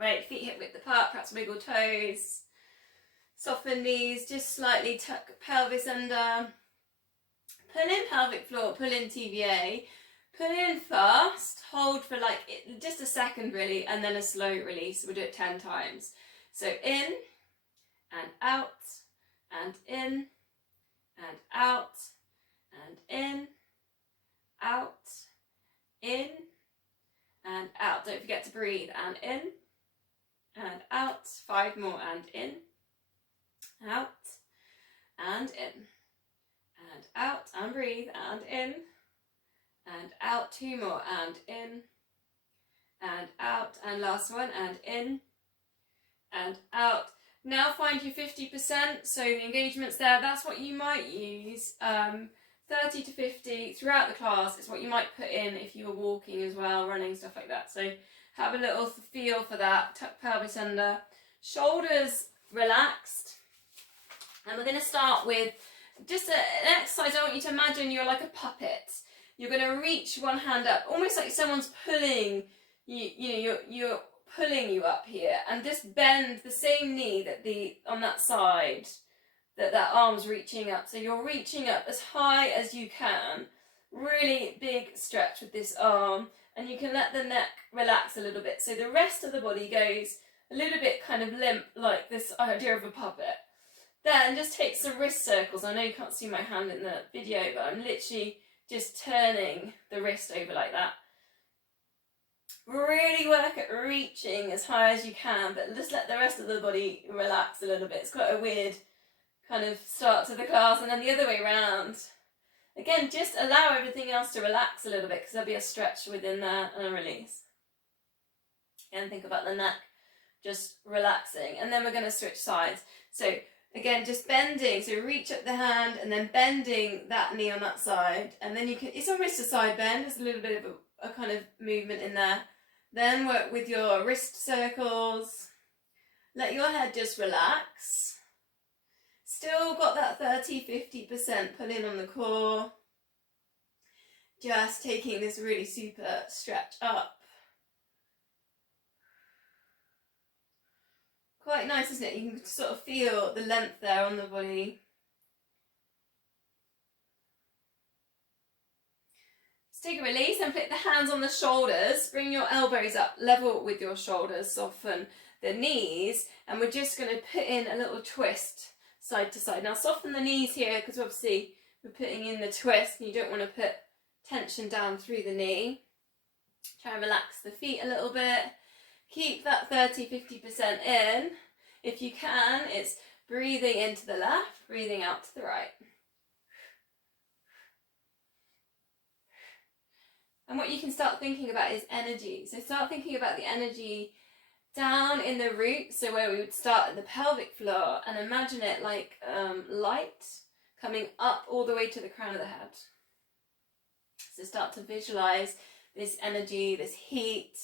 Right, feet hip width apart, perhaps wiggle toes. Soften knees, just slightly tuck pelvis under. Pull in pelvic floor, pull in TVA. Pull in fast, hold for like just a second really, and then a slow release. We'll do it 10 times. So in and out, and in, and out, and in, out, in, and out. Don't forget to breathe, and in, and out. 5 more, and in, out, and in, and out, and breathe, and in, and out. 2 more, and in, and out, and last one, and in, and out. Now find your 50%, so the engagements there, that's what you might use. 30 to 50 throughout the class is what you might put in if you were walking as well, running, stuff like that. So have a little feel for that. Tuck pelvis under, shoulders relaxed. And we're going to start with just an exercise. I want you to imagine you're like a puppet. You're going to reach one hand up, almost like someone's pulling you, you're pulling you up here, and just bend the same knee that on that side, that arm's reaching up. So you're reaching up as high as you can. Really big stretch with this arm, and you can let the neck relax a little bit. So the rest of the body goes a little bit kind of limp, like this idea of a puppet. Then just take some wrist circles. I know you can't see my hand in the video, but I'm literally just turning the wrist over like that. Really work at reaching as high as you can, but just let the rest of the body relax a little bit. It's quite a weird kind of start to the class, and then the other way around. Again, just allow everything else to relax a little bit, because there'll be a stretch within there and a release. And think about the neck just relaxing, and then we're going to switch sides. So again, just bending, so reach up the hand and then bending that knee on that side, and then you can, it's almost a side bend, there's a little bit of a kind of movement in there. Then work with your wrist circles, let your head just relax. Still got that 30-50% pull in on the core. Just taking this really super stretch up. Quite nice, isn't it? You can sort of feel the length there on the body. Let's take a release and put the hands on the shoulders. Bring your elbows up, level with your shoulders, soften the knees, and we're just going to put in a little twist side to side. Now soften the knees here, because obviously we're putting in the twist and you don't want to put tension down through the knee. Try and relax the feet a little bit. Keep that 30-50% in. If you can, it's breathing into the left, breathing out to the right. And what you can start thinking about is energy. So start thinking about the energy down in the root, so where we would start at the pelvic floor, and imagine it like light coming up all the way to the crown of the head. So start to visualize this energy, this heat,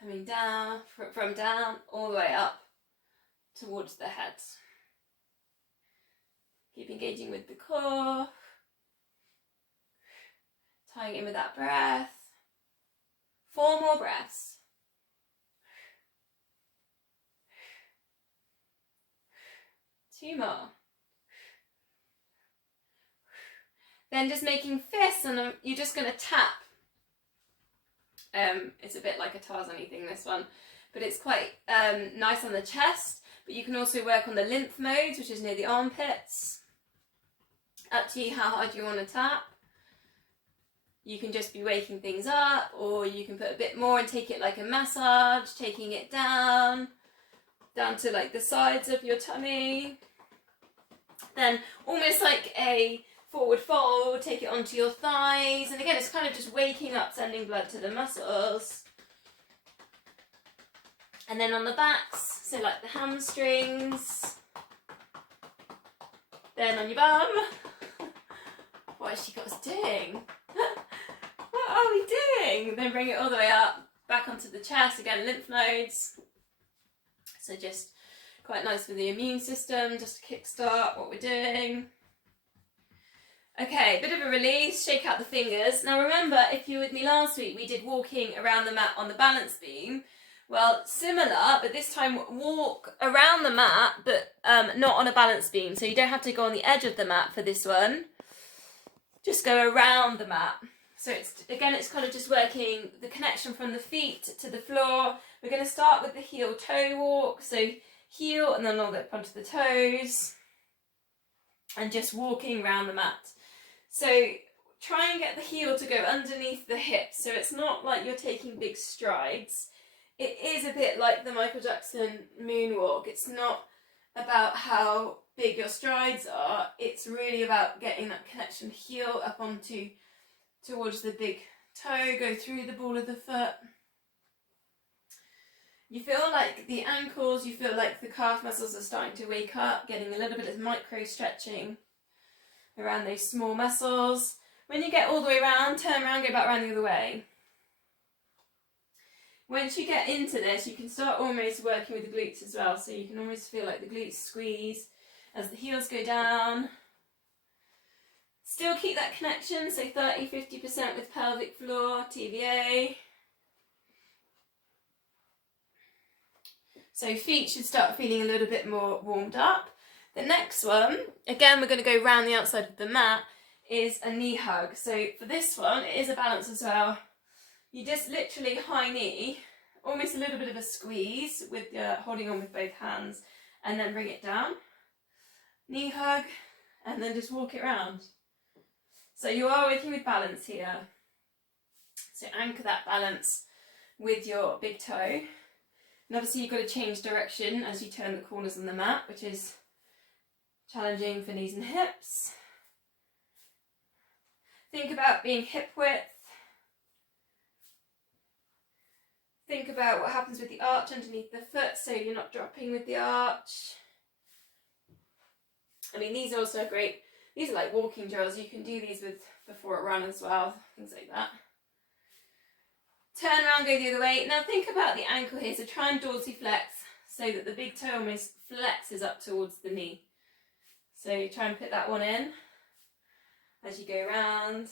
coming down, from down all the way up towards the head. Keep engaging with the core, tying in with that breath. 4 more breaths. Two more. Then just making fists, and you're just going to tap. It's a bit like a Tarzan-y thing, this one, but it's quite nice on the chest. But you can also work on the lymph nodes, which is near the armpits. Up to you how hard you want to tap. You can just be waking things up, or you can put a bit more and take it like a massage, taking it down to like the sides of your tummy. Then almost like a forward fold, take it onto your thighs, and again it's kind of just waking up, sending blood to the muscles. And then on the backs, so like the hamstrings. Then on your bum. What has she got us doing? What are we doing? Then bring it all the way up, back onto the chest, again lymph nodes. So just quite nice for the immune system, just to kickstart what we're doing. Okay, bit of a release, shake out the fingers. Now remember, if you were with me last week, we did walking around the mat on the balance beam. Well, similar, but this time walk around the mat, but not on a balance beam. So you don't have to go on the edge of the mat for this one. Just go around the mat. So it's kind of just working the connection from the feet to the floor. We're going to start with the heel toe walk. So heel and then along onto the toes. And just walking around the mat. So try and get the heel to go underneath the hips. So it's not like you're taking big strides. It is a bit like the Michael Jackson moonwalk. It's not about how big your strides are. It's really about getting that connection heel up towards the big toe, go through the ball of the foot. You feel like the ankles, you feel like the calf muscles are starting to wake up, getting a little bit of micro stretching around those small muscles. When you get all the way around, turn around, go back around the other way. Once you get into this, you can start almost working with the glutes as well. So you can almost feel like the glutes squeeze as the heels go down. Still keep that connection, so 30-50% with pelvic floor, TVA. So feet should start feeling a little bit more warmed up. The next one, again we're going to go round the outside of the mat, is a knee hug. So for this one, it is a balance as well. You just literally high knee, almost a little bit of a squeeze with holding on with both hands, and then bring it down. Knee hug, and then just walk it round. So you are working with balance here. So anchor that balance with your big toe. And obviously you've got to change direction as you turn the corners on the mat, which is challenging for knees and hips. Think about being hip width. Think about what happens with the arch underneath the foot, so you're not dropping with the arch. I mean, these are also great. These are like walking drills. You can do these before a run as well, things like that. Turn around, go the other way. Now think about the ankle here. So try and dorsiflex so that the big toe almost flexes up towards the knee. So try and put that one in as you go around.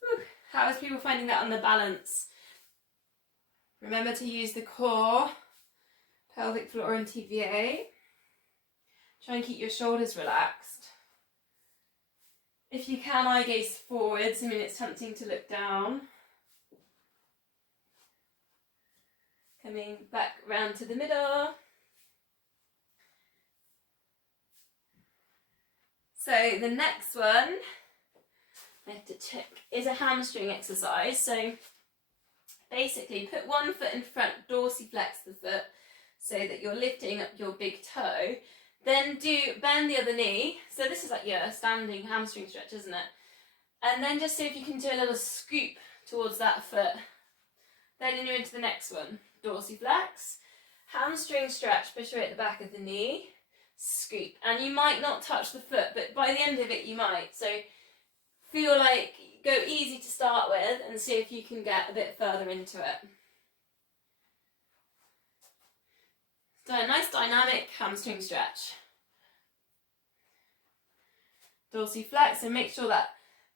Whew. How is people finding that on the balance? Remember to use the core, pelvic floor and TVA. Try and keep your shoulders relaxed. If you can, eye gaze forwards. I mean, it's tempting to look down. Coming back round to the middle. So the next one, I have to check, is a hamstring exercise. So basically put one foot in front, dorsiflex the foot so that you're lifting up your big toe. Then bend the other knee. So this is like your standing hamstring stretch, isn't it? And then just see if you can do a little scoop towards that foot. Then you're into the next one. Dorsiflex, hamstring stretch, push right at the back of the knee, scoop. And you might not touch the foot, but by the end of it you might. So feel like, go easy to start with and see if you can get a bit further into it. So a nice dynamic hamstring stretch. Dorsiflex, and make sure that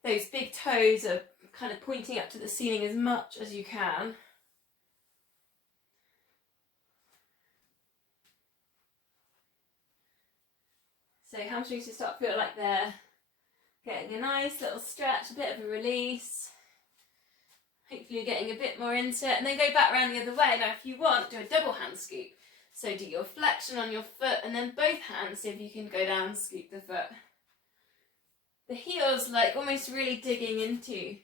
those big toes are kind of pointing up to the ceiling as much as you can. So hamstrings just start to feel like they're getting a nice little stretch, a bit of a release. Hopefully you're getting a bit more into it, and then go back around the other way. Now if you want, do a double hand scoop. So do your flexion on your foot and then both hands, see if you can go down, scoop the foot. The heels like almost really digging into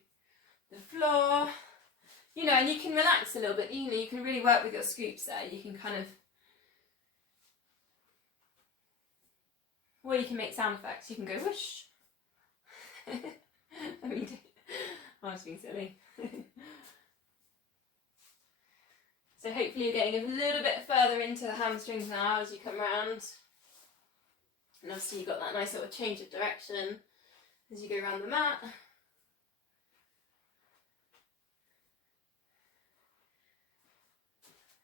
the floor. You know, and you can relax a little bit, you know, you can really work with your scoops there. You can kind of, or you can make sound effects. You can go whoosh. I mean, I'm just being silly. So hopefully you're getting a little bit further into the hamstrings now as you come around. And obviously you've got that nice little change of direction as you go around the mat.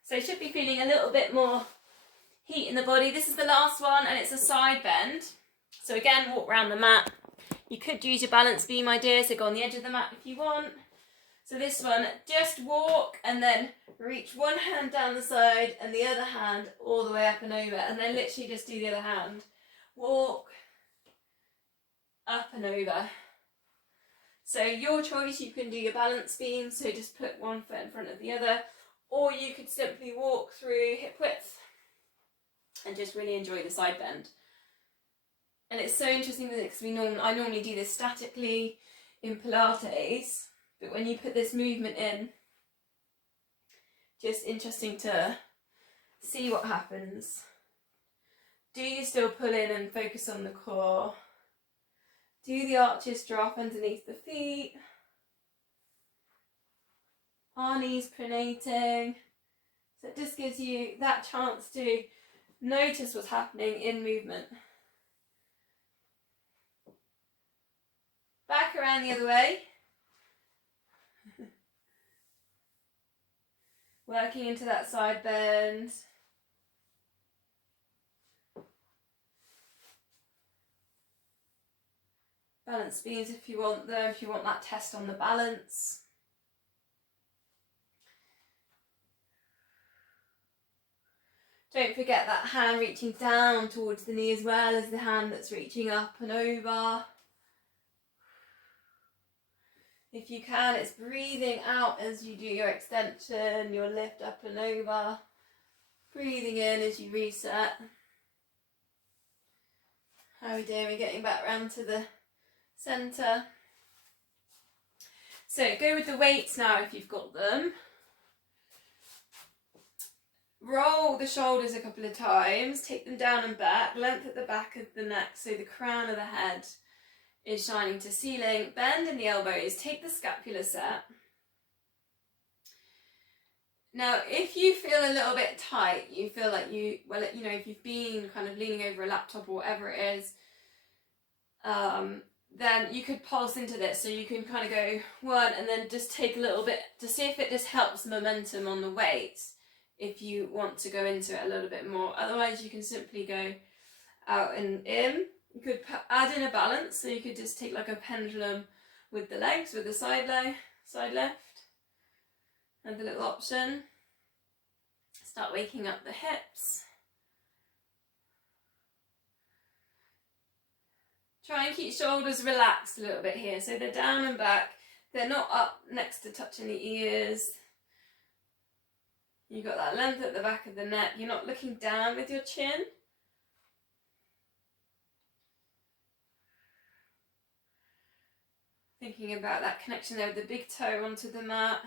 So you should be feeling a little bit more heat in the body. This is the last one, and it's a side bend. So again, walk around the mat. You could use your balance beam idea, so go on the edge of the mat if you want. So this one, just walk and then reach one hand down the side and the other hand all the way up and over, and then literally just do the other hand. Walk, up and over. So your choice, you can do your balance beam, so just put one foot in front of the other, or you could simply walk through hip width and just really enjoy the side bend. And it's so interesting with it because I normally do this statically in Pilates, but when you put this movement in, just interesting to see what happens. Do you still pull in and focus on the core? Do the arches drop underneath the feet? Are knees pronating? So it just gives you that chance to notice what's happening in movement. Back around the other way. Working into that side bend. Balance beams if you want them, if you want that test on the balance. Don't forget that hand reaching down towards the knee as well as the hand that's reaching up and over. If you can, it's breathing out as you do your extension, your lift up and over. Breathing in as you reset. How are we doing? We're getting back round to the centre. So go with the weights now if you've got them. Roll the shoulders a couple of times, take them down and back, length at the back of the neck so the crown of the head is shining to ceiling. Bend in the elbows, take the scapula set. Now if you feel a little bit tight, you feel like if you've been kind of leaning over a laptop or whatever it is, then you could pulse into this, so you can kind of go one and then just take a little bit to see if it just helps momentum on the weights if you want to go into it a little bit more. Otherwise you can simply go out and in. You could add in a balance, so you could just take like a pendulum with the legs, with the side lift, and the little option. Start waking up the hips. Try and keep shoulders relaxed a little bit here, so they're down and back. They're not up next to touching the ears. You've got that length at the back of the neck. You're not looking down with your chin. Thinking about that connection there with the big toe onto the mat.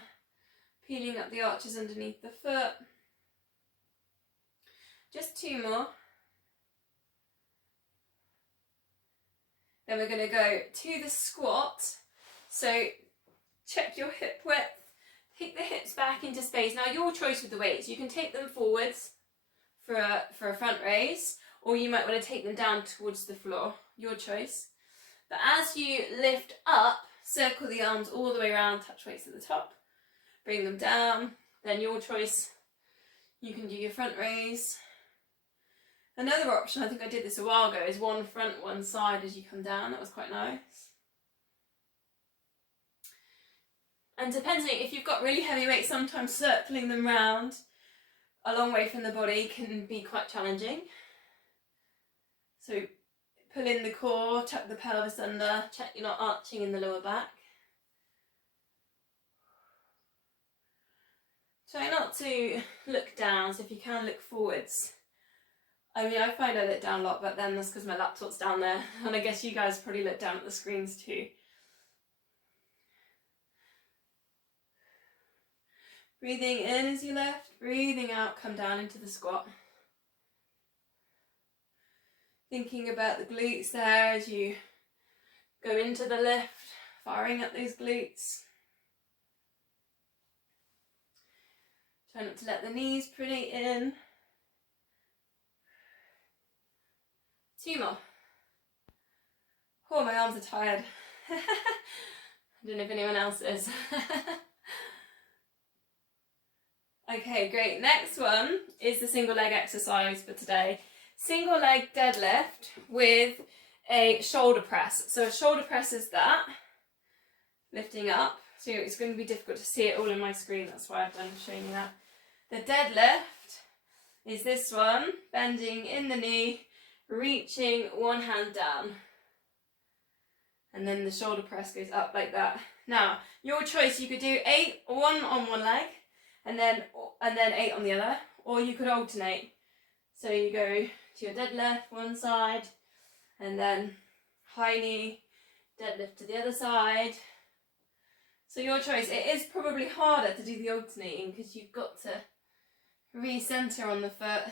Peeling up the arches underneath the foot. Just two more. Then we're going to go to the squat. So check your hip width. Take the hips back into space. Now your choice with the weights. You can take them forwards for a front raise, or you might want to take them down towards the floor. Your choice. But as you lift up, circle the arms all the way around, touch weights at the top. Bring them down. Then your choice. You can do your front raise. Another option, I think I did this a while ago, is one front, one side as you come down. That was quite nice. And depending, if you've got really heavy weights, sometimes circling them round a long way from the body can be quite challenging. So pull in the core, tuck the pelvis under, check you're not arching in the lower back. Try not to look down, so if you can, look forwards. I mean, I find I look down a lot, but then that's because my laptop's down there, and I guess you guys probably look down at the screens too. Breathing in as you lift, breathing out, come down into the squat. Thinking about the glutes there as you go into the lift, firing up those glutes. Try not to let the knees pronate in. Two more. Oh, my arms are tired. I don't know if anyone else is. Okay, great. Next one is the single leg exercise for today. Single leg deadlift with a shoulder press. So a shoulder press is that, lifting up. So it's going to be difficult to see it all in my screen, that's why I've done showing you that. The deadlift is this one, bending in the knee, reaching one hand down. And then the shoulder press goes up like that. Now, your choice, you could do 8, 1 on one leg, and then 8 on the other, or you could alternate. So you go to your deadlift one side, and then high knee, deadlift to the other side. So your choice. It is probably harder to do the alternating because you've got to recenter on the foot.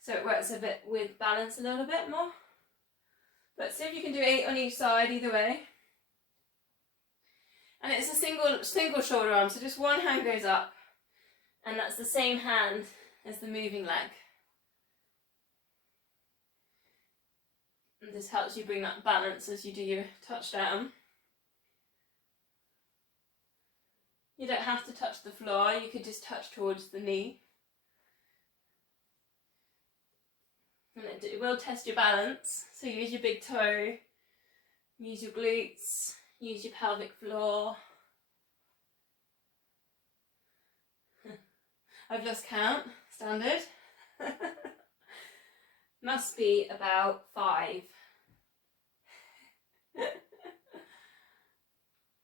So it works a bit with balance a little bit more. But see if you can do 8 on each side either way. And it's a single shoulder arm, so just one hand goes up, and that's the same hand as the moving leg. And this helps you bring that balance as you do your touchdown. You don't have to touch the floor, you could just touch towards the knee. And it will test your balance, so use your big toe, use your glutes, use your pelvic floor. I've lost count, standard. Must be about 5.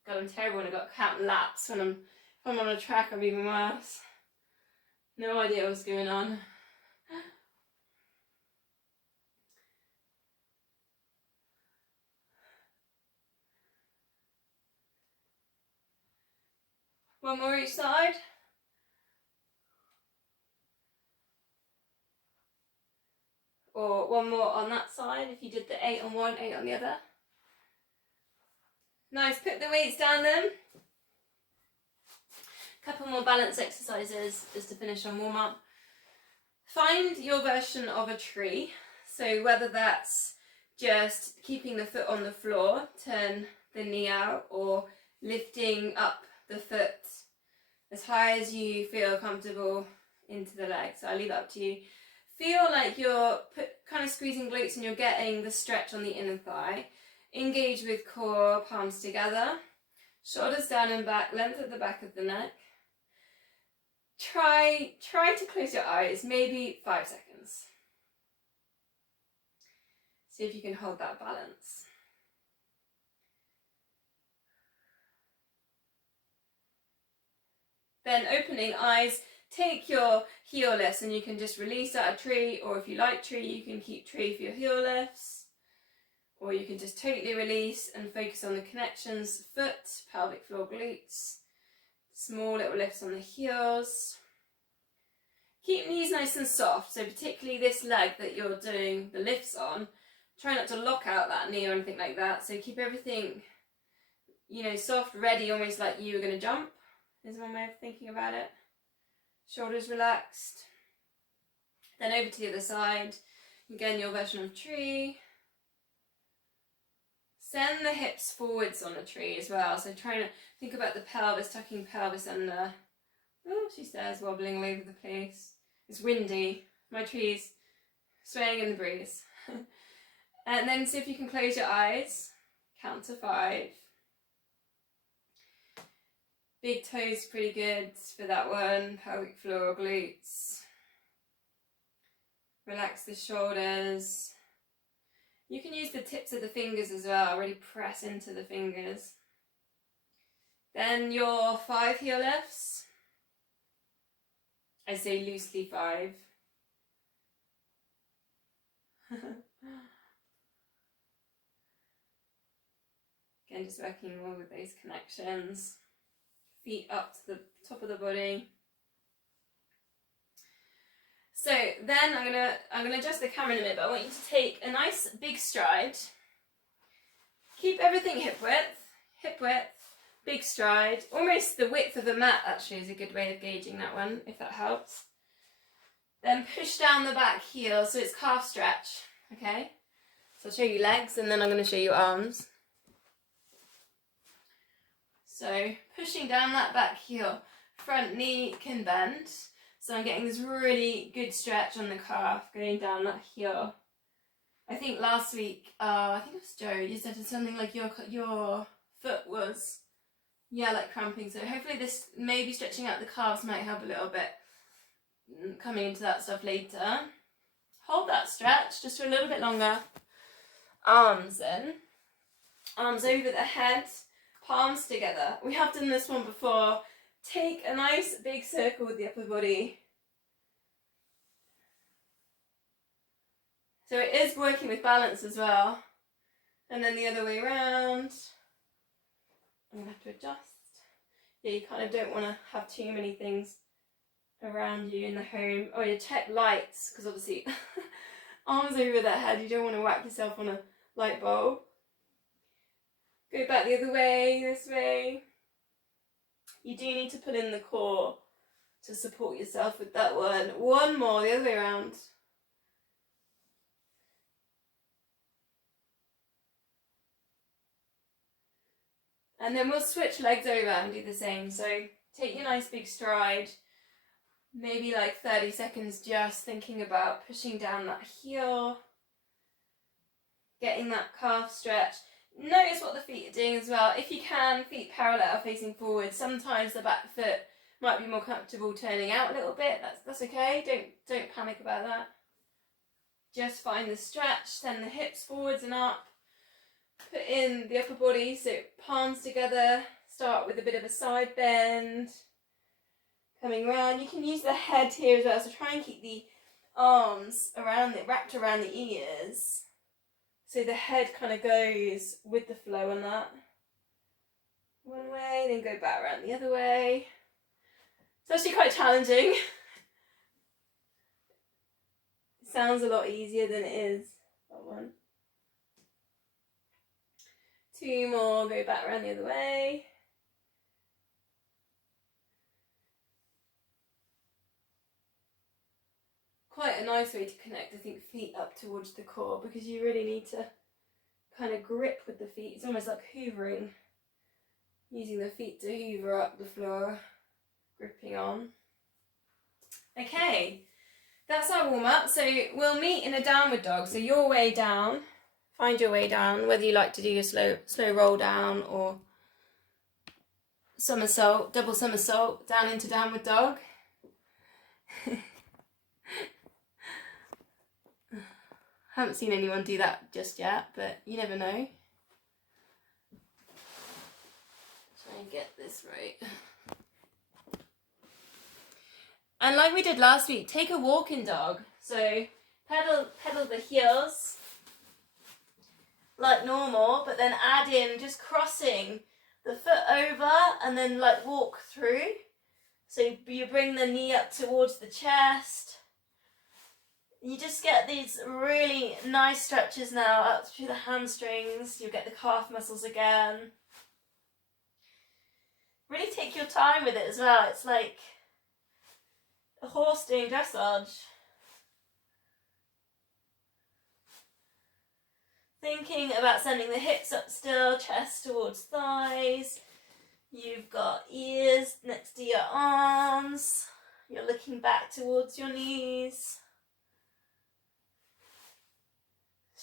God, I'm terrible when I've got to count laps. If I'm on a track, I'm even worse. No idea what's going on. One more each side. Or one more on that side if you did the 8 on one, 8 on the other. Nice, put the weights down then. Couple more balance exercises just to finish on warm up. Find your version of a tree. So whether that's just keeping the foot on the floor, turn the knee out, or lifting up the foot as high as you feel comfortable into the leg. So I'll leave it up to you. Feel like you're kind of squeezing glutes and you're getting the stretch on the inner thigh. Engage with core, palms together. Shoulders down and back, length at the back of the neck. Try to close your eyes, maybe 5 seconds. See if you can hold that balance. Then opening eyes, take your heel lifts and you can just release out of tree, or if you like tree, you can keep tree for your heel lifts. Or you can just totally release and focus on the connections, foot, pelvic floor, glutes. Small little lifts on the heels. Keep knees nice and soft, so particularly this leg that you're doing the lifts on, try not to lock out that knee or anything like that. So keep everything, soft, ready, almost like you were going to jump, is one way of thinking about it. Shoulders relaxed. Then over to the other side. Again, your version of tree. Send the hips forwards on a tree as well. So trying to think about the pelvis, tucking pelvis under. Oh, she says, wobbling all over the place. It's windy. My tree's swaying in the breeze. And then see if you can close your eyes. Count to 5. Big toes pretty good for that one. Pelvic floor, glutes. Relax the shoulders. You can use the tips of the fingers as well, really press into the fingers. Then your 5 heel lifts. I say loosely 5. Again, just working more with those connections. Feet up to the top of the body. So then I'm gonna adjust the camera in a minute, but I want you to take a nice big stride. Keep everything hip width, big stride. Almost the width of the mat actually is a good way of gauging that one, if that helps. Then push down the back heel, so it's calf stretch, okay? So I'll show you legs and then I'm gonna show you arms. So pushing down that back heel, front knee can bend. So I'm getting this really good stretch on the calf going down that heel. I think last week, I think it was Joe, you said something like your foot was, yeah, like cramping. So hopefully this, maybe stretching out the calves might help a little bit. Coming into that stuff later. Hold that stretch just for a little bit longer. Arms in. Arms over the head, palms together. We have done this one before. Take a nice big circle with the upper body. So it is working with balance as well. And then the other way around. I'm going to have to adjust. Yeah, you kind of don't want to have too many things around you in the home. Oh, you check lights, because obviously arms over the head, you don't want to whack yourself on a light bulb. Go back the other way, this way. You do need to put in the core to support yourself with that one. One more, the other way around. And then we'll switch legs over and do the same. So take your nice big stride. Maybe like 30 seconds just thinking about pushing down that heel. Getting that calf stretch. Notice what the feet are doing as well. If you can, feet parallel facing forward. Sometimes the back foot might be more comfortable turning out a little bit. That's okay. Don't panic about that. Just find the stretch. Send the hips forwards and up. Put in the upper body, so palms together. Start with a bit of a side bend. Coming around. You can use the head here as well. So try and keep the arms wrapped around the ears. So the head kind of goes with the flow on that. One way, then go back around the other way. It's actually quite challenging. It sounds a lot easier than it is. That one. Two more, go back around the other way. Quite a nice way to connect, I think, feet up towards the core, because you really need to kind of grip with the feet. It's almost like hoovering, using the feet to hoover up the floor, gripping on. Okay, that's our warm up. So we'll meet in a downward dog. So your way down, find your way down, whether you like to do your slow roll down or somersault, double somersault down into downward dog. Haven't seen anyone do that just yet, but you never know. Try and get this right. And like we did last week, take a walking dog. So pedal the heels like normal, but then add in just crossing the foot over and then like walk through. So you bring the knee up towards the chest. You just get these really nice stretches now up through the hamstrings. You'll get the calf muscles again. Really take your time with it as well. It's like a horse doing dressage. Thinking about sending the hips up still, chest towards thighs. You've got ears next to your arms. You're looking back towards your knees.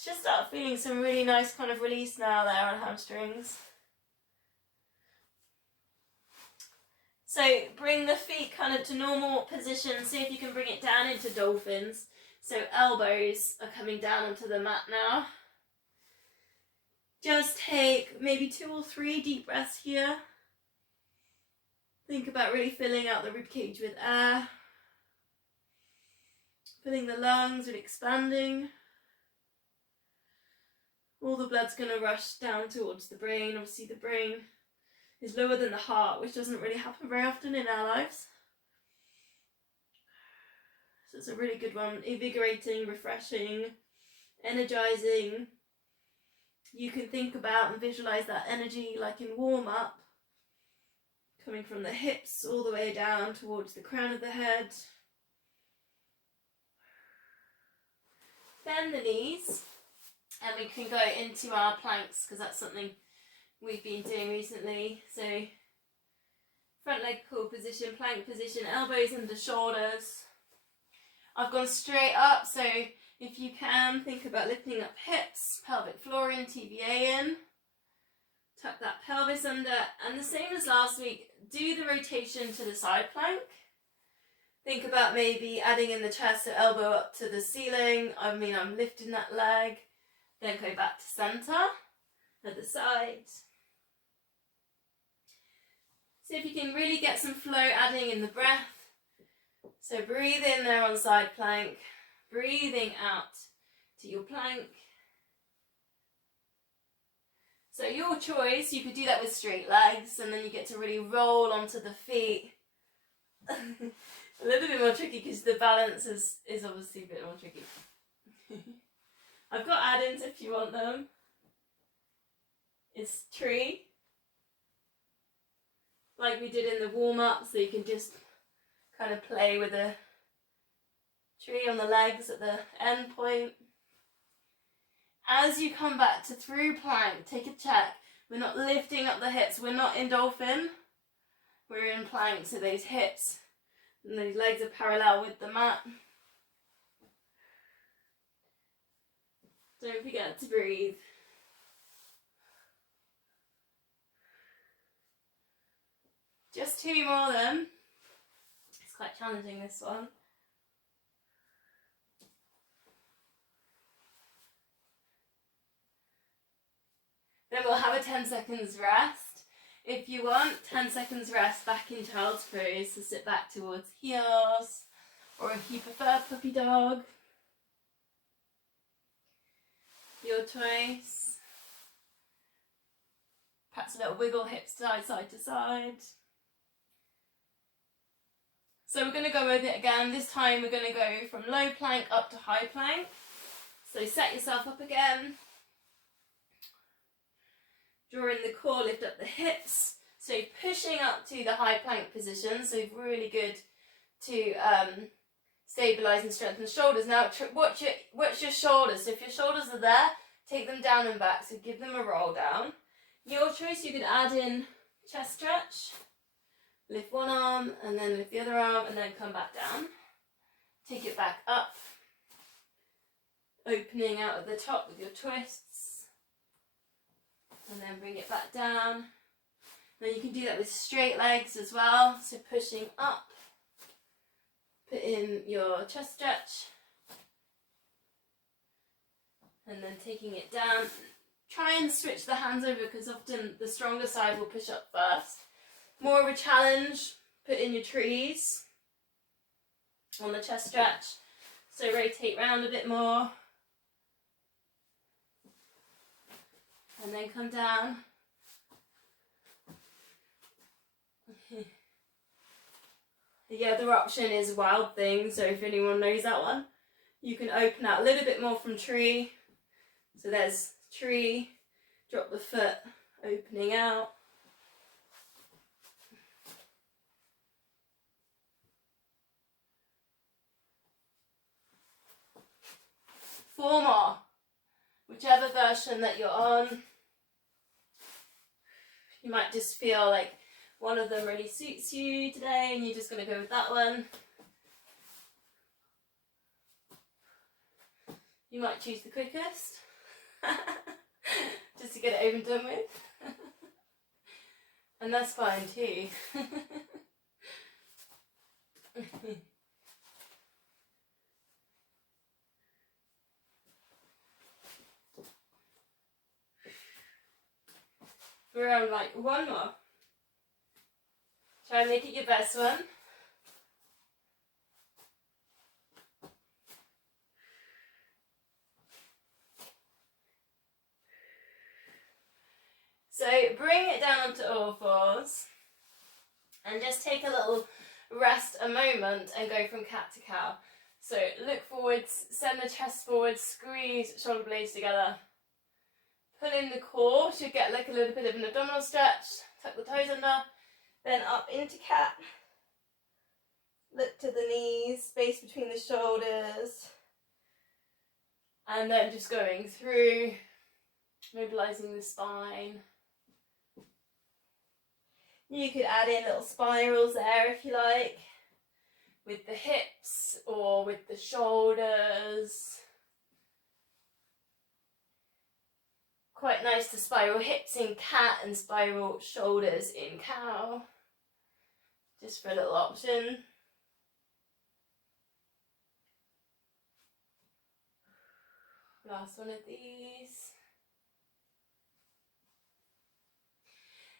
Just start feeling some really nice kind of release now there on hamstrings. So bring the feet kind of to normal position. See if you can bring it down into dolphins. So elbows are coming down onto the mat now. Just take maybe 2 or 3 deep breaths here. Think about really filling out the ribcage with air. Filling the lungs and expanding. All the blood's going to rush down towards the brain. Obviously the brain is lower than the heart, which doesn't really happen very often in our lives. So it's a really good one. Invigorating, refreshing, energizing. You can think about and visualize that energy like in warm up, coming from the hips all the way down towards the crown of the head. Bend the knees. And we can go into our planks, because that's something we've been doing recently. So front leg pull position, plank position, elbows under shoulders. I've gone straight up, so If you can, think about lifting up hips, pelvic floor in, TVA in. Tuck that pelvis under, and the same as last week, do the rotation to the side plank. Think about maybe adding in the chest, so elbow up to the ceiling. I'm lifting that leg. Then go back to center at the side. See if you can really get some flow adding in the breath. So breathe in there on side plank, breathing out to your plank. So your choice, you could do that with straight legs, and then you get to really roll onto the feet. A little bit more tricky because the balance is obviously a bit more tricky. I've got add-ins if you want them. It's tree, like we did in the warm-up, so you can just kind of play with a tree on the legs at the end point. As you come back to through plank, take a check. We're not lifting up the hips, we're not in dolphin. We're in plank, so those hips and those legs are parallel with the mat. Don't forget to breathe. Just 2 more then. It's quite challenging, this one. Then we'll have a 10 seconds rest. If you want, 10 seconds rest back in child's pose, so sit back towards heels, or if you prefer puppy dog, your choice. Perhaps a little wiggle, hips side to side. So we're going to go with it again. This time we're going to go from low plank up to high plank. So set yourself up again. Drawing the core, lift up the hips. So pushing up to the high plank position. So really good to stabilise and strengthen the shoulders. Now watch your shoulders. So if your shoulders are there, take them down and back. So give them a roll down. Your choice, you could add in chest stretch. Lift one arm and then lift the other arm and then come back down. Take it back up. Opening out at the top with your twists. And then bring it back down. Then you can do that with straight legs as well. So pushing up. Put in your chest stretch. And then taking it down. Try and switch the hands over because often the stronger side will push up first. More of a challenge, put in your trees on the chest stretch. So rotate round a bit more. And then come down. The other option is Wild Thing, so if anyone knows that one, you can open out a little bit more from tree. So there's tree, drop the foot, opening out. Four more, whichever version that you're on. You might just feel like one of them really suits you today and you're just going to go with that one. You might choose the quickest, just to get it over and done with. And that's fine too. We're on like one more. Try and make it your best one. So bring it down onto all fours and just take a little rest, a moment, and go from cat to cow. So look forwards, send the chest forward, squeeze shoulder blades together. Pull in the core, should get like a little bit of an abdominal stretch, tuck the toes under, then up into cat. Look to the knees, space between the shoulders. And then just going through, mobilising the spine. You could add in little spirals there if you like, with the hips or with the shoulders. Quite nice to spiral hips in cat and spiral shoulders in cow. Just for a little option. Last one of these.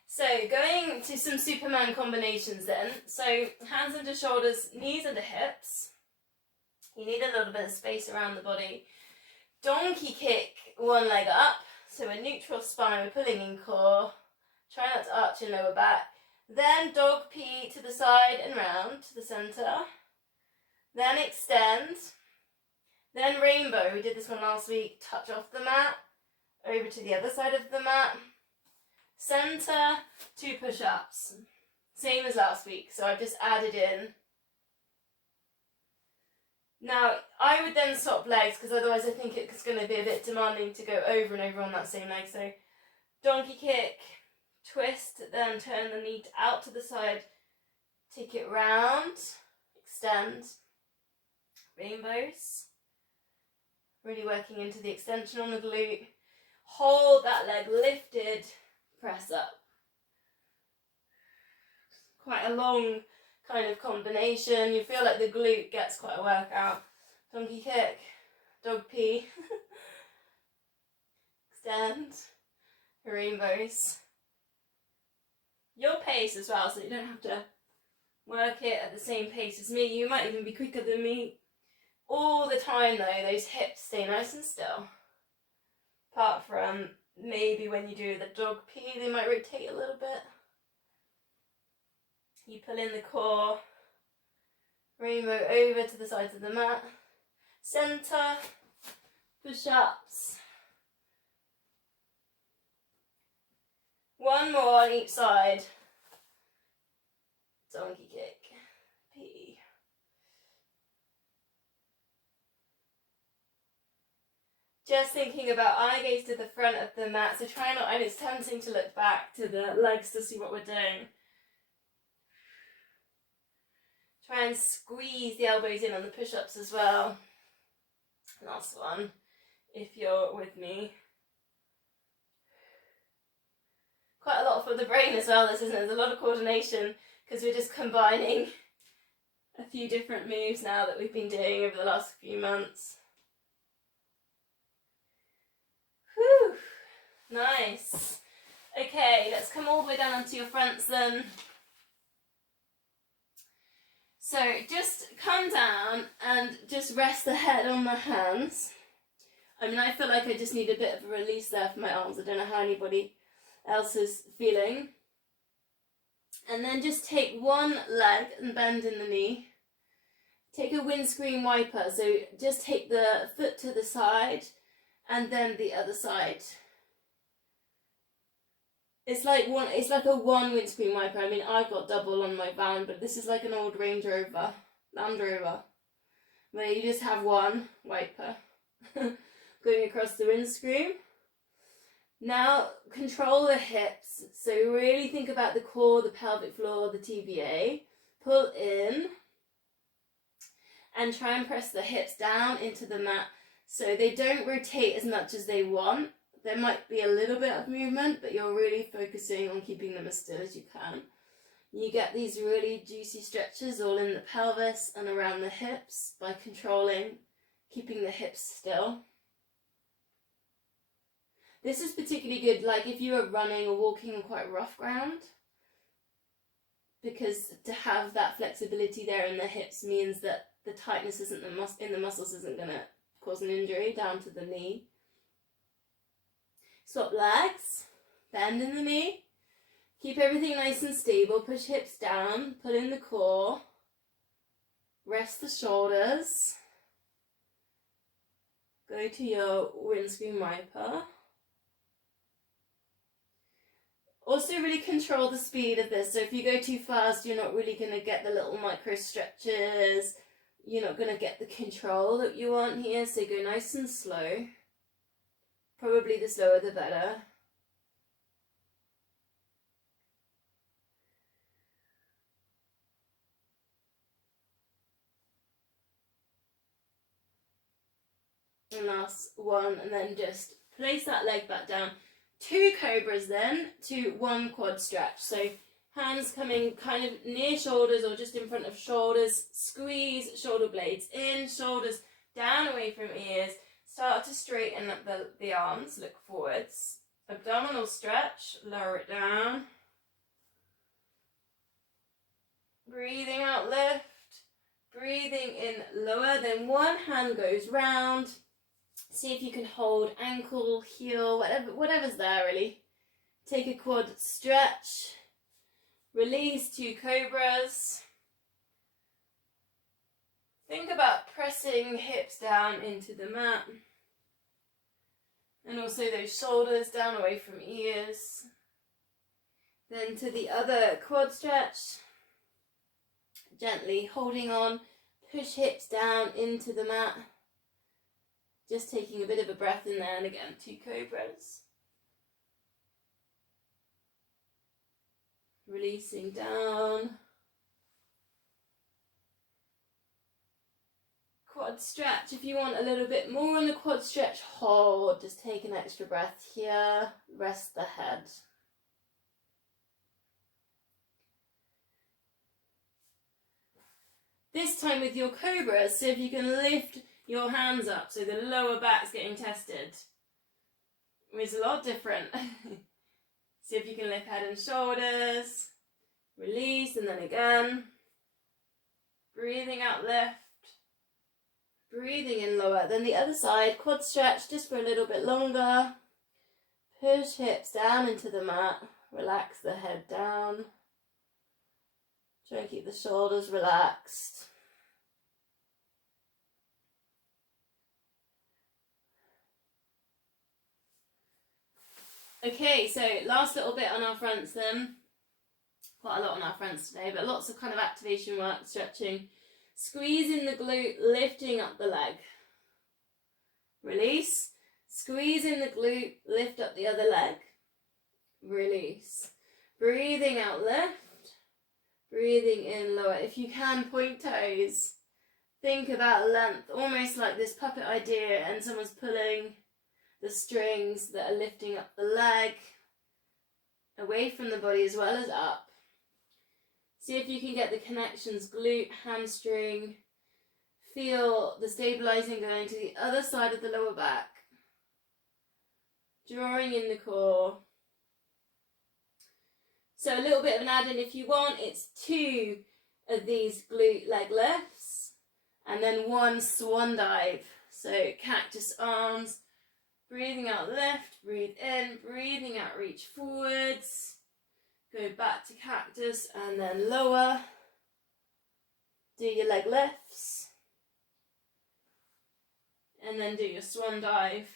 So going to some Superman combinations then. So hands under shoulders, knees under hips. You need a little bit of space around the body. Donkey kick, one leg up. So a neutral spine, we're pulling in core. Try not to arch your lower back. Then dog pee to the side and round to the centre. Then extend. Then rainbow, we did this one last week. Touch off the mat. Over to the other side of the mat. Centre, 2 push-ups. Same as last week, so I've just added in. Now, I would then swap legs, because otherwise I think it's going to be a bit demanding to go over and over on that same leg. So, donkey kick, twist, then turn the knee out to the side, take it round, extend, rainbows. Really working into the extension on the glute. Hold that leg lifted, press up. Quite a long kind of combination. You feel like the glute gets quite a workout. Donkey kick, dog pee, extend, rainbows. Your pace as well, so you don't have to work it at the same pace as me. You might even be quicker than me. All the time though, those hips stay nice and still. Apart from maybe when you do the dog pee, they might rotate a little bit. You pull in the core, rainbow over to the sides of the mat, centre, push-ups. One more on each side. Donkey kick, pee. Just thinking about eye gaze to the front of the mat, so try not, and it's tempting to look back to the legs to see what we're doing. Try and squeeze the elbows in on the push-ups as well. Last one, if you're with me. Quite a lot for the brain as well, this isn't it? There's a lot of coordination because we're just combining a few different moves now that we've been doing over the last few months. Whew, nice. Okay, let's come all the way down onto your fronts then. So just come down and just rest the head on the hands. I mean, I feel like I just need a bit of a release there for my arms. I don't know how anybody else is feeling. And then just take one leg and bend in the knee. Take a windscreen wiper. So just take the foot to the side and then the other side. It's like a one windscreen wiper. I mean, I've got double on my van, but this is like an old Range Rover, Land Rover, where you just have one wiper going across the windscreen. Now, control the hips. So really think about the core, the pelvic floor, the TVA. Pull in and try and press the hips down into the mat so they don't rotate as much as they want. There might be a little bit of movement, but you're really focusing on keeping them as still as you can. You get these really juicy stretches all in the pelvis and around the hips by controlling, keeping the hips still. This is particularly good, like if you are running or walking on quite rough ground, because to have that flexibility there in the hips means that the tightness isn't in the muscles isn't going to cause an injury down to the knee. Swap legs, bend in the knee, keep everything nice and stable, push hips down, pull in the core, rest the shoulders, go to your windscreen wiper. Also really control the speed of this, so if you go too fast you're not really going to get the little micro stretches, you're not going to get the control that you want here, so go nice and slow. Probably the slower the better. And last one, and then just place that leg back down. 2 cobras then to 1 quad stretch. So hands coming kind of near shoulders or just in front of shoulders. Squeeze shoulder blades in, shoulders down away from ears. Start to straighten up the arms, look forwards. Abdominal stretch, lower it down. Breathing out, lift. Breathing in, lower. Then one hand goes round. See if you can hold ankle, heel, whatever's there really. Take a quad stretch. Release 2 cobras. Think about pressing hips down into the mat. And also those shoulders down away from ears. Then to the other quad stretch. Gently holding on. Push hips down into the mat. Just taking a bit of a breath in there, and again, 2 cobras. Releasing down. Quad stretch. If you want a little bit more in the quad stretch, hold. Just take an extra breath here. Rest the head. This time with your cobras, see if you can lift your hands up so the lower back's getting tested. It's a lot different. See if you can lift head and shoulders. Release and then again. Breathing out, lift. Breathing in, lower. Then the other side, quad stretch just for a little bit longer. Push hips down into the mat. Relax the head down. Try and keep the shoulders relaxed. Okay, so last little bit on our fronts then. Quite a lot on our fronts today, but lots of kind of activation work, stretching. Squeezing the glute, lifting up the leg. Release. Squeezing the glute, lift up the other leg. Release. Breathing out, lift. Breathing in, lower. If you can, point toes. Think about length, almost like this puppet idea, and someone's pulling the strings that are lifting up the leg, away from the body as well as up. See if you can get the connections, glute, hamstring. Feel the stabilizing going to the other side of the lower back. Drawing in the core. So a little bit of an add-in if you want, it's 2 of these glute leg lifts and then 1 swan dive. So cactus arms. Breathing out, lift, breathe in, breathing out, reach forwards. Go back to cactus and then lower. Do your leg lifts. And then do your swan dive.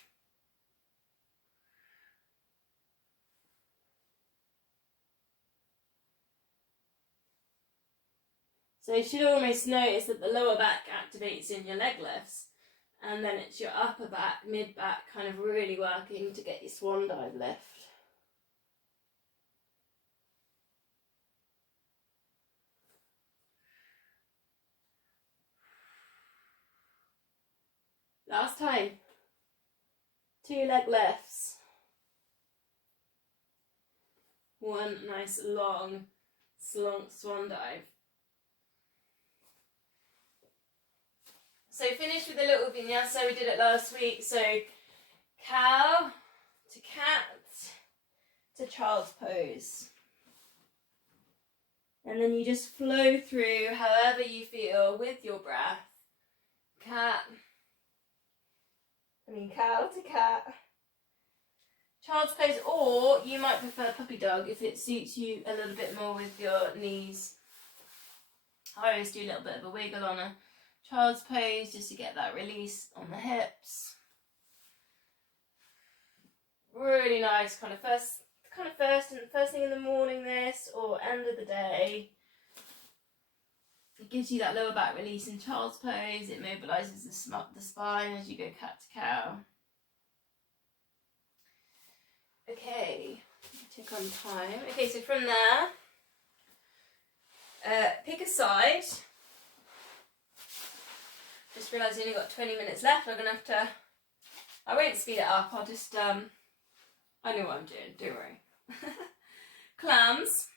So you should almost notice that the lower back activates in your leg lifts. And then it's your upper back, mid back, kind of really working to get your swan dive lift. Last time. 2 leg lifts. 1 nice long slunk swan dive. So finish with a little vinyasa, we did it last week. So cow to cat to child's pose. And then you just flow through however you feel with your breath. Cow to cat. Child's pose, or you might prefer puppy dog if it suits you a little bit more with your knees. I always do a little bit of a wiggle on a child's pose just to get that release on the hips. Really nice, first thing in the morning this, or end of the day. It gives you that lower back release in child's pose. It mobilises the spine as you go cat to cow. Okay, tick on time. Okay, so from there, pick a side. Just realised I only got 20 minutes left. I'm going to have to, I won't speed it up, I'll just I know what I'm doing, don't worry. Clams,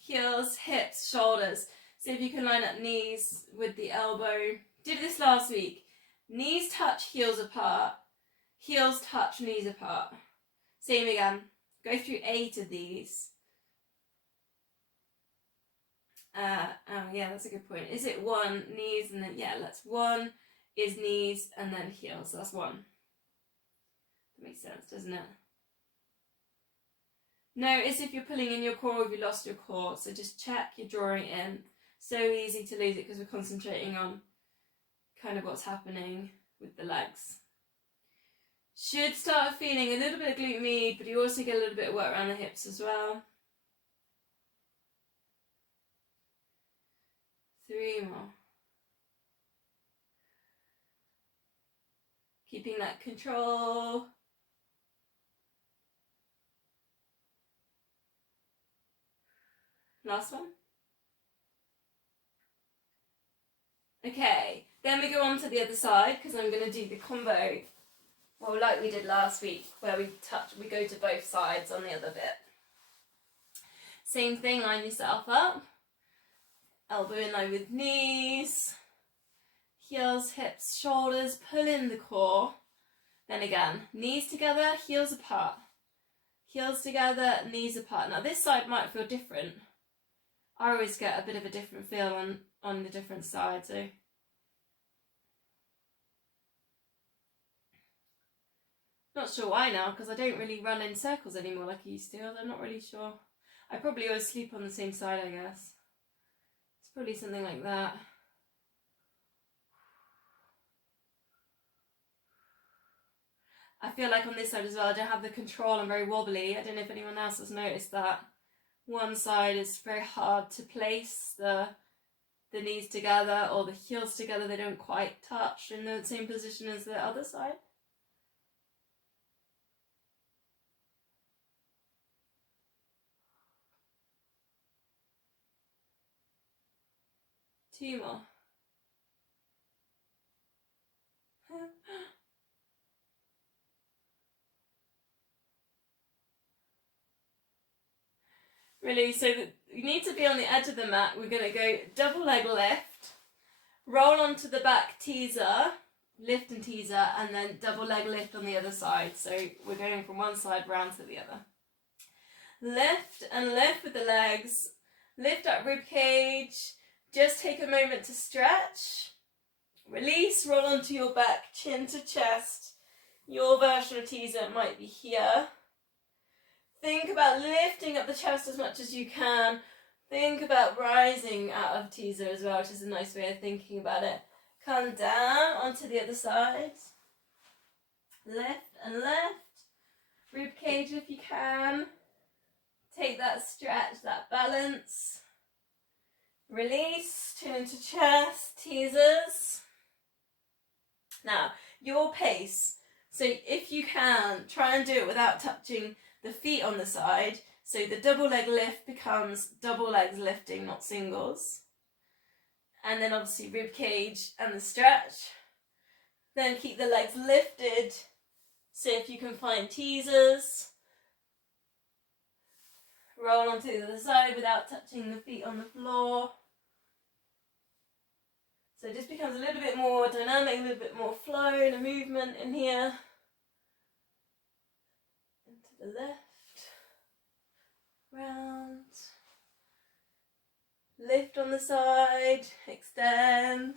heels, hips, shoulders. See if you can line up knees with the elbow. Did this last week. Knees touch, heels apart. Heels touch, knees apart. Same again. Go through 8 of these. Yeah, that's a good point. Is it 1, knees, and then, yeah, that's 1 is knees, and then heels. So that's 1. That makes sense, doesn't it? Notice if you're pulling in your core, if you lost your core. So just check you're drawing in. So easy to lose it because we're concentrating on kind of what's happening with the legs. Should start feeling a little bit of glute med, but you also get a little bit of work around the hips as well. 3 more. Keeping that control. Last one. Okay, then we go on to the other side because I'm going to do the combo, well, like we did last week, where we go to both sides on the other bit. Same thing, line yourself up. Elbow in line with knees. Heels, hips, shoulders, pull in the core. Then again, knees together, heels apart. Heels together, knees apart. Now this side might feel different. I always get a bit of a different feel on the different sides. So not sure why now, because I don't really run in circles anymore like I used to. I'm not really sure. I probably always sleep on the same side, I guess. It's probably something like that. I feel like on this side as well, I don't have the control. I'm very wobbly. I don't know if anyone else has noticed that. One side is very hard to place the knees together or the heels together. They don't quite touch in the same position as the other side. Two more. Really, so you need to be on the edge of the mat. We're going to go double leg lift, roll onto the back teaser, lift and teaser, and then double leg lift on the other side. So we're going from one side round to the other. Lift and lift with the legs, lift up rib cage, just take a moment to stretch, release, roll onto your back, chin to chest. Your version of teaser might be here. Think about lifting up the chest as much as you can. Think about rising out of teaser as well, which is a nice way of thinking about it. Come down onto the other side. Lift and lift. Rib cage if you can. Take that stretch, that balance. Release, chin into chest, teasers. Now, your pace. So if you can, try and do it without touching the feet on the side. So the double leg lift becomes double legs lifting, not singles. And then obviously rib cage and the stretch. Then keep the legs lifted. So if you can find teasers. Roll onto the other side without touching the feet on the floor. So it just becomes a little bit more dynamic, a little bit more flow and a movement in here. Into the left. Round. Lift on the side. Extend.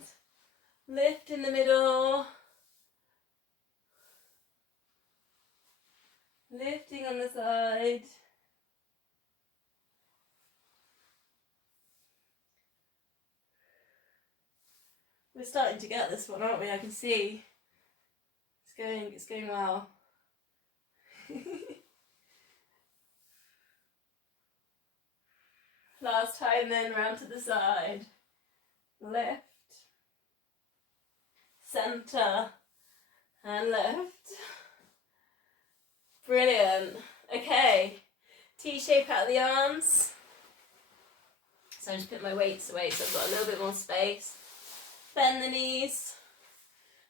Lift in the middle. Lifting on the side. We're starting to get this one, aren't we? I can see. It's going well. Last time then, round to the side. Left. Centre. And left. Brilliant. Okay. T-shape out of the arms. So I just put my weights away so I've got a little bit more space. Bend the knees.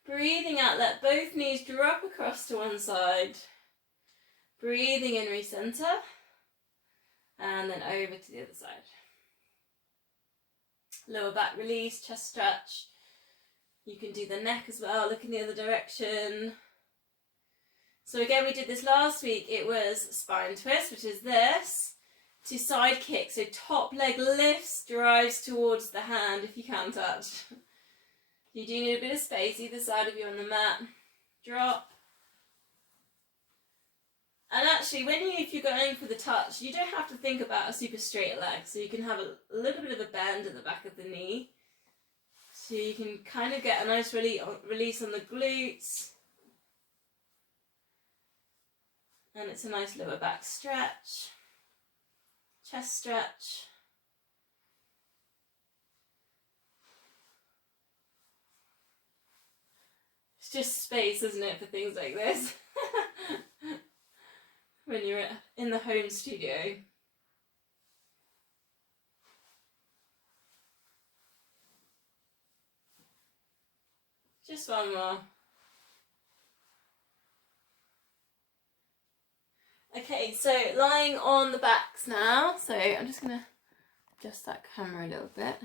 Breathing out, let both knees drop across to one side. Breathing in, recenter, and then over to the other side. Lower back release, chest stretch. You can do the neck as well, look in the other direction. So again, we did this last week. It was spine twist, which is this, to side kick. So top leg lifts, drives towards the hand if you can touch. You do need a bit of space either side of you on the mat. Drop. And actually, if you're going for the touch, you don't have to think about a super straight leg. So you can have a little bit of a bend at the back of the knee. So you can kind of get a nice release on the glutes. And it's a nice lower back stretch. Chest stretch. It's just space, isn't it, for things like this? When you're in the home studio. Just one more. Okay, so lying on the backs now. So I'm just going to adjust that camera a little bit.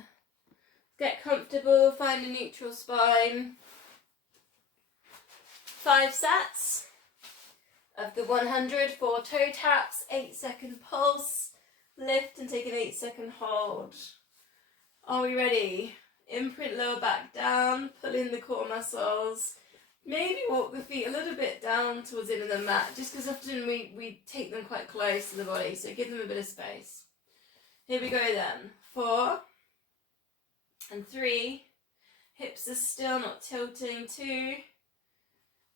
Get comfortable, find a neutral spine. 5 sets of the 100, 4 toe taps, 8-second pulse, lift and take an 8-second hold. Are we ready? Imprint lower back down, pull in the core muscles. Maybe walk the feet a little bit down towards the end of the mat, just because often we take them quite close to the body, so give them a bit of space. Here we go then. 4 and 3. Hips are still not tilting. 2.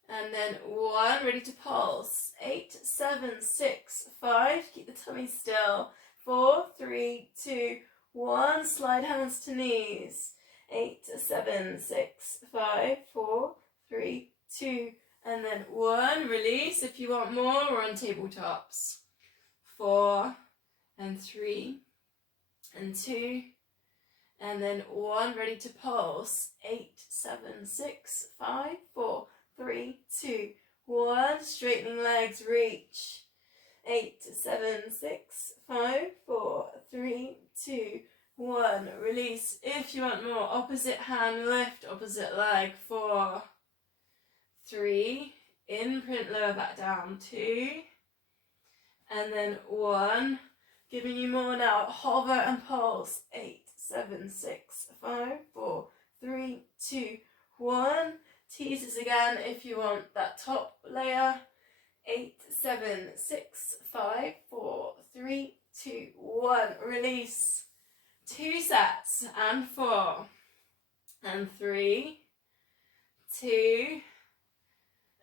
And then 1, ready to pulse. 8, 7, 6, 5. Keep the tummy still. 4, 3, 2, 1. Slide hands to knees. 8, 7, 6, 5, 4, 3, 2, and then 1. Release if you want more. We're on tabletops. 4 and 3 and 2, and then 1. Ready to pulse. 8, 7, 6, 5, 4, 3, 2, 1. Straightening legs, reach. 8, 7, 6, 5, 4, 3, 2, 1. Release if you want more. Opposite hand lift, opposite leg. 4, 3. Imprint lower back down. 2. And then 1. Giving you more now. Hover and pulse. 8, 7, 6, 5, 4, 3, 2, 1. Teasers again if you want that top layer. 8, 7, 6, 5, 4, 3, 2, 1. Release. 2 sets and 4 and 3, 2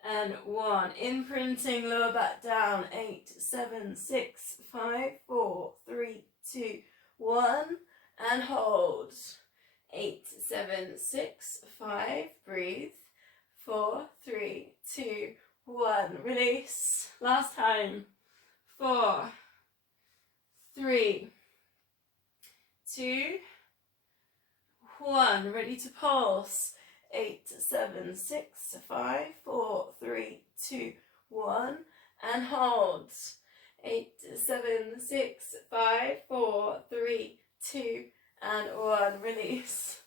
and 1. Imprinting lower back down. 8, 7, 6, 5, 4, 3, 2, 1. And hold. 8, 7, 6, 5. Breathe. 4, 3, 2, 1. Release. Last time. 4, 3, 2, 1. Ready to pulse. 8, 7, 6, 5, 4, 3, 2, 1. And hold. 8, 7, 6, 5, 4, 3, 2, and 1. Release.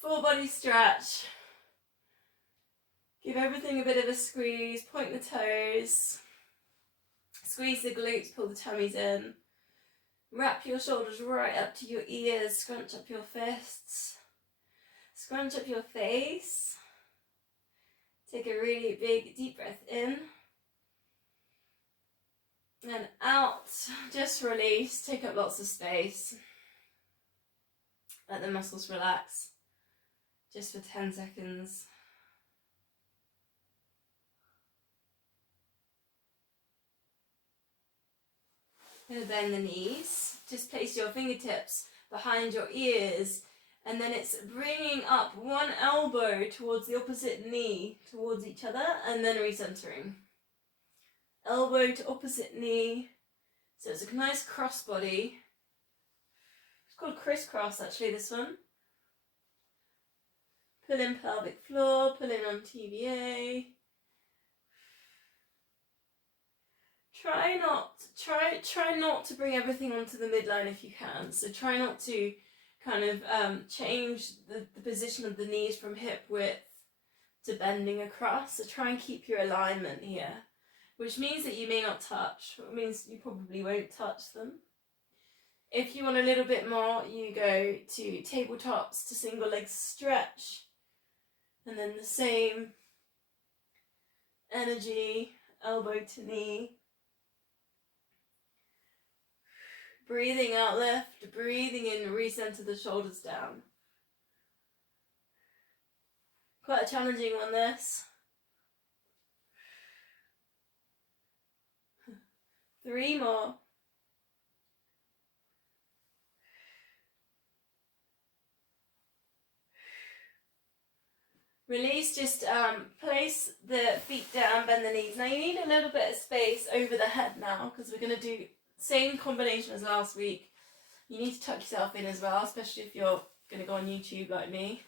Full body stretch. Give everything a bit of a squeeze. Point the toes. Squeeze the glutes, pull the tummies in. Wrap your shoulders right up to your ears. Scrunch up your fists. Scrunch up your face. Take a really big deep breath in. And out. Just release. Take up lots of space. Let the muscles relax. Just for 10 seconds. Gonna bend the knees. Just place your fingertips behind your ears, and then it's bringing up one elbow towards the opposite knee, towards each other, and then recentering. Elbow to opposite knee. So it's a nice cross body. It's called crisscross actually, this one. Pull in pelvic floor, pull in on TVA. try not to bring everything onto the midline if you can. So try not to kind of change the position of the knees from hip width to bending across. So try and keep your alignment here, which means that you may not touch. It means you probably won't touch them. If you want a little bit more, you go to tabletops to single leg stretch, and then the same energy, elbow to knee. Breathing out, lift. Breathing in, recenter the shoulders down. Quite a challenging one, this. 3 more. Release, just place the feet down, bend the knees. Now you need a little bit of space over the head now, because we're going to do same combination as last week. You need to tuck yourself in as well, especially if you're going to go on YouTube like me.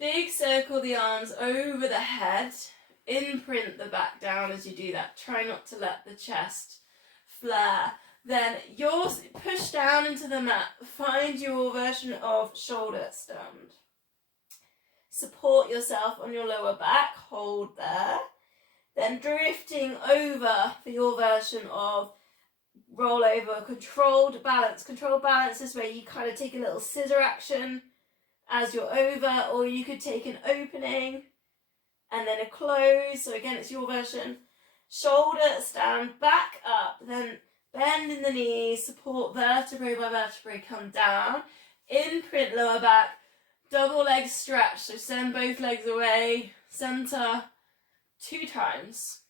Big circle the arms over the head. Imprint the back down as you do that. Try not to let the chest flare. Then yours, push down into the mat. Find your version of shoulder stand. Support yourself on your lower back. Hold there. Then drifting over for your version of roll over, controlled balance. Controlled balance is where you kind of take a little scissor action as you're over, or you could take an opening and then a close. So again, it's your version. Shoulder stand, back up, then bend in the knees, support vertebrae by vertebrae, come down, imprint lower back, double leg stretch, so send both legs away, center 2 times,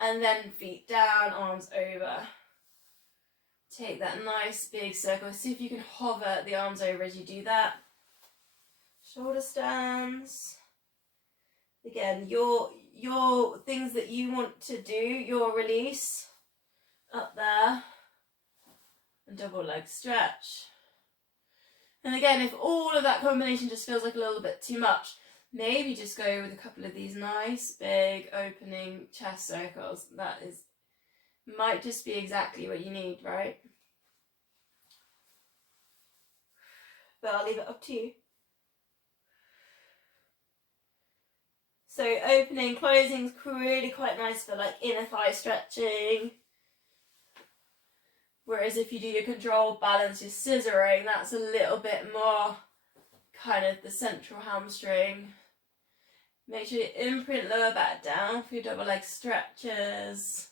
and then feet down, arms over. Take that nice big circle. See if you can hover the arms over as you do that. Shoulder stands. Again, your things that you want to do, your release up there, and double leg stretch. And again, if all of that combination just feels like a little bit too much, maybe just go with a couple of these nice big opening chest circles. That might just be exactly what you need, right? But I'll leave it up to you. So opening, closing is really quite nice for like inner thigh stretching. Whereas if you do your controlled balance, your scissoring, that's a little bit more kind of the central hamstring. Make sure you imprint lower back down for your double leg stretches.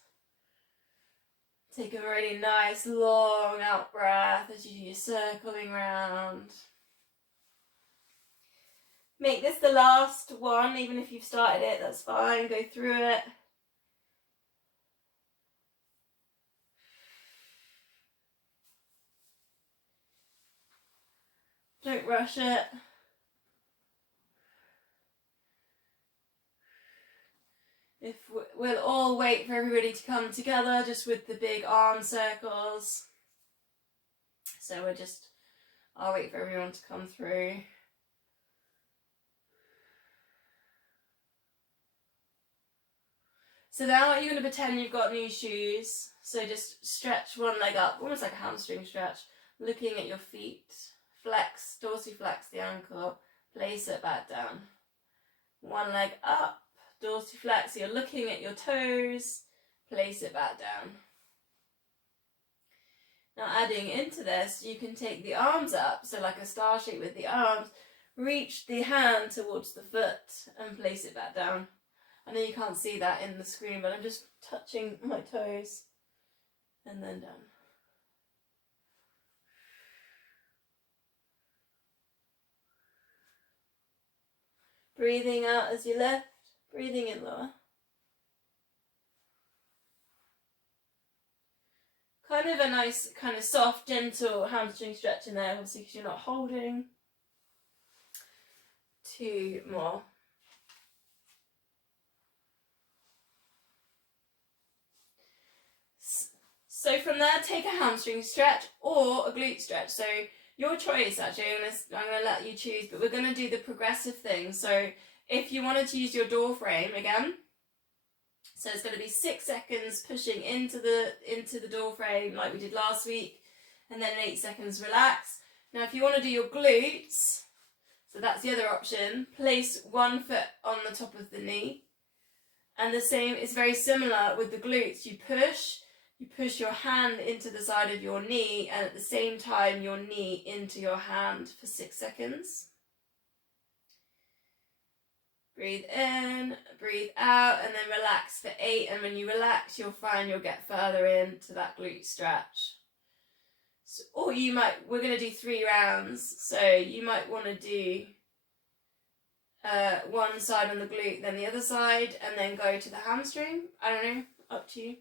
Take a really nice long out breath as you do your circling round. Make this the last one, even if you've started it, that's fine, go through it. Don't rush it. We'll all wait for everybody to come together just with the big arm circles. So I'll wait for everyone to come through. So now you're going to pretend you've got new shoes. So just stretch one leg up, almost like a hamstring stretch, looking at your feet. Flex, dorsiflex the ankle, place it back down. One leg up, dorsiflex, so you're looking at your toes, place it back down. Now adding into this, you can take the arms up, so like a star shape with the arms, reach the hand towards the foot and place it back down. I know you can't see that in the screen, but I'm just touching my toes and then down. Breathing out as you lift, breathing in lower. Kind of a nice, kind of soft, gentle hamstring stretch in there, obviously because you're not holding. 2 more. So from there, take a hamstring stretch or a glute stretch. So your choice, actually. I'm going to let you choose, but we're going to do the progressive thing. So if you wanted to use your door frame again, so it's going to be 6 seconds pushing into the door frame like we did last week, and then 8 seconds relax. Now if you want to do your glutes, so that's the other option, place one foot on the top of the knee. And the same is very similar with the glutes. You push your hand into the side of your knee, and at the same time your knee into your hand for 6 seconds. Breathe in, breathe out, and then relax for 8. And when you relax, you'll find you'll get further into that glute stretch. So, or we're going to do 3 rounds. So you might want to do one side on the glute, then the other side, and then go to the hamstring. I don't know, up to you.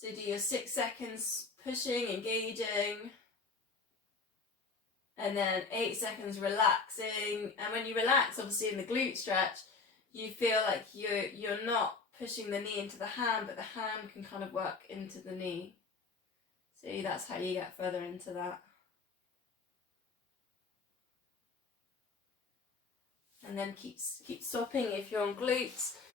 So do your 6 seconds pushing, engaging, and then 8 seconds relaxing. And when you relax, obviously in the glute stretch, you feel like you're not pushing the knee into the hand, but the hand can kind of work into the knee. See, that's how you get further into that. And then keep stopping if you're on glutes.